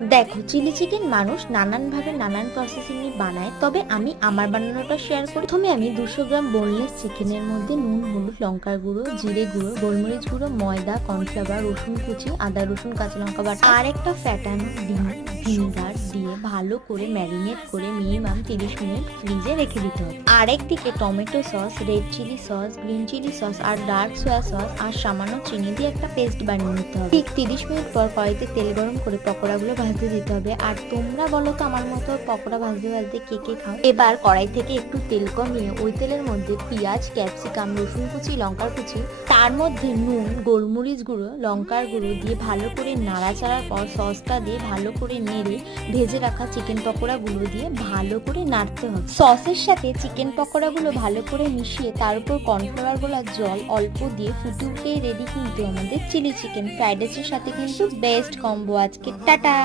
দেখো, chilli chicken মানুষ নানানভাবে নানান প্রসেসিং এ বানায়, তবে আমি আমার বানানোটা শেয়ার করি। প্রথমে আমি 200 গ্রাম বোনলেস চিকেনের মধ্যে নুন, হলুদ, লঙ্কার গুঁড়ো, জিরে গুঁড়ো, গোলমরিচ গুঁড়ো, ময়দা, কর্নফ্লাওয়ার, রসুন কুচি, আদা রসুন কাঁচা লঙ্কা বাটা আর একটা ফ্যাটানো ডিম, ভিনিগার দিয়ে ভালো করে ম্যারিনেট করে মিনিমাম 30 মিনিট ফ্রিজে রেখে দিতে হবে। আরেকদিকে tomato sauce, red chilli sauce, green chilli sauce আর ডার্ক সোয়া সস আর সামান্য চিনি দিয়ে একটা পেস্ট বানিয়ে নিতে হবে। ঠিক 30 মিনিট পর কড়াইতে তেল গরম করে পকোড়াগুলো ভাজতে দিতে হবে। আর তোমরা বলো তো আমার মতো পকোড়া ভাজতে ভাজতে কে কে খাও? এবার কড়াই থেকে একটু তেল কমিয়ে ওই তেলের মধ্যে পেঁয়াজ, ক্যাপসিকাম, রসুন কুচি, লঙ্কার কুচি, তার মধ্যে নুন, গোলমরিচ গুঁড়ো, লঙ্কার গুঁড়ো দিয়ে ভালো করে নাড়াচাড়ার পর সসটা দিয়ে ভালো করে নেড়ে ভেজে রাখা চিকেন পকোড়াগুলো দিয়ে ভালো করে নাড়তে হবে। সসের সাথে চিকেন পকোড়াগুলো ভালো করে মিশিয়ে তার উপর কর্নফ্লাওয়ার গোলা জল অল্প দিয়ে ফুটে উঠলেই রেডি কিন্তু আমাদের চিলি চিকেন। ফ্রাইড রাইসের সাথে কিন্তু বেস্ট কম্বো আজকে। টাটা।